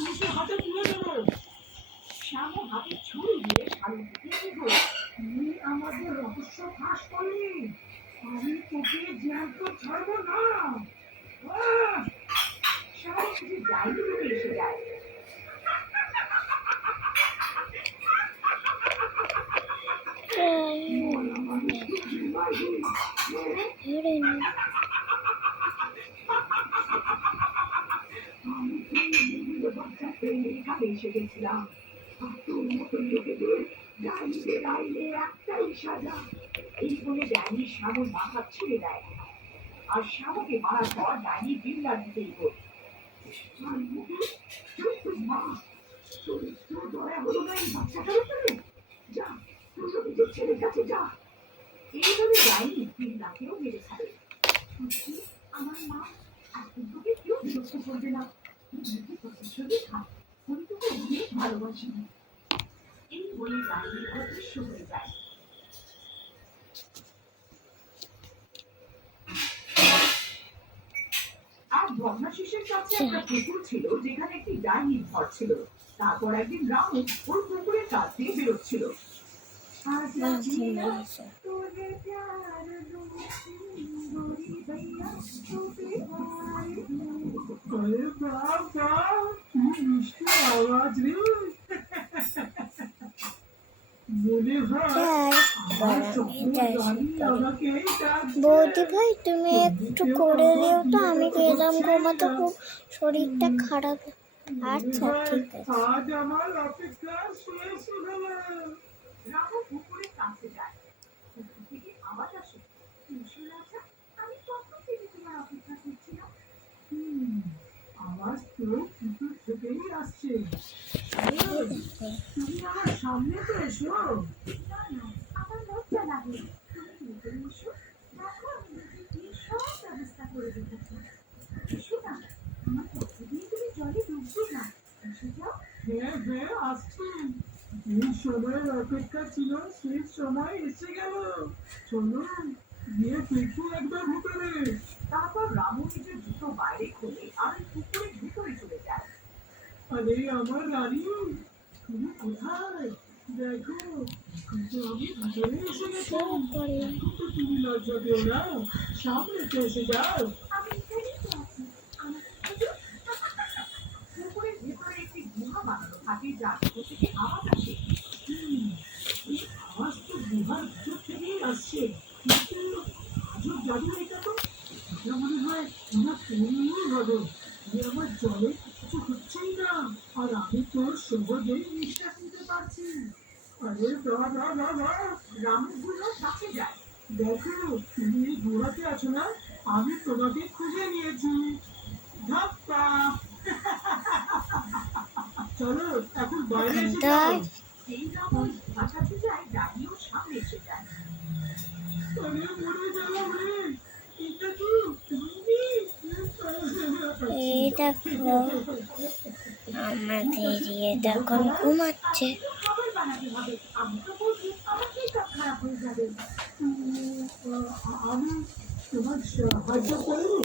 পুলিশের হাতে তুলে দেবো। শ্যামু হাতে ছুরি দিয়ে শাড়ির দিকে এগোয়। তুই আমাদের রহস্য ফাঁস করলি, আমি তোকে জ্যান্ত ছাড়বো না। শ্যামু বুঝি ডাইনি রূপে এসে যায়। এখানে এসে গেছিলাম, তোর মতন লোকেদের ডাইনিদের আইলে একটাই সাজা। এই বলে ডাইনি শ্যামুর মাথা ছিঁড়ে দেয়, আর শ্যামুকে মারার পর ডাইনি বিল্লার দিকে এগোয়। মা, তোর দয়া হলো না এই বাচ্চাটার উপরে? যা, তুই নিজের ছেলের কাছে যা। এই বলে ডাইনি বিল্লাকেও মেরে ফেলে। সত্যি আমার মা, আজকে তোকে কেউ বিরক্ত করবে না। তুই প্রতিশোধে খা, আমি তোকে অনেক ভালোবাসি। এই বলে ডাইনি অদৃশ্য হয়ে যায়। আর ভগ্নাশিসের কাছে একটা পুকুর ছিল, যেখানে একটি ডাইনির ঘর ছিল। তারপর একদিন রামু ওই পুকুরের কাছ দিয়ে বেরোচ্ছিল। বৌদি ভাই, তুমি একটু করে দিও তো, আমি গেলাম ঘুমাতে, খুব শরীরটা খারাপ। আচ্ছা ঠিক আছে। আজ আমার অপেক্ষা শেষ হলো। রামু পুকুরের কাছে যায়, পুকুর থেকে আওয়াজ আসে, আমি কখন থেকে তোমার অপেক্ষা করছিলাম। আওয়াজ তো পুকুর থেকেই আসছে। তুমি আমার সামনে তো এসো। না না, আমার লজ্জা লাগে। তুমি ভিতরে এসো, দেখো আমি নিজে সব ব্যবস্থা করে রেখেছি। এসো না, আমার প্রতিদিন তুমি জলে ডুববে না, এসে যাও। হ্যাঁ হ্যাঁ, আসছি। যে সময়ের অপেক্ষা ছিল সেই সময় এসে গেল। চলো গিয়ে দেখি একবার ভিতরে। তারপর রামু নিজের জুতো বাইরে খোলে আর পুকুরের ভিতরে চলে যায়। আরে আমার রানী, তুমি কোথায়? দেখো, কিন্তু আমি ভিতরে এসে গেছি। তুমি লজ্জা পেও না, সামনে তো এসে যাও। আমি এখানেই তো আছি, পুকুরের ভেতরে একটি গুহা বানানো থাকে, যার ভিতর থেকে আওয়াজ আসে। এই আওয়াজ তো গুহার ভিতর থেকেই আসছে, কিন্তু আজব জাদু এটা তো। এটা মনে হয় আমার তৈরি হবে। আমার জলে কিছু হচ্ছেই না, আর আমি তো সহজেই নিঃশ্বাস নিতে পারছি। আরে রামু গুহার কাছে যায়। দেখো, তুমি এই গুহাতে আছো না, আমি তোমাকে খুঁজে নিয়েছি। ধাপ্পা। চলো এখন বাইরে এসে যাও। সেই রামু গুহার কাছে যায়, ডাইনিও সামনে এসে যায়। আরে মরে গেলাম রে, এটা কি তুমি? এই দেখো, আমাদের ইয়ে তখন ঘুমাচ্ছে। খাবার বানাতে হবে, আমি তো বলছি আমার মেকআপ খারাপ হয়ে যাবে। আমি তোমার সাহায্য করবো।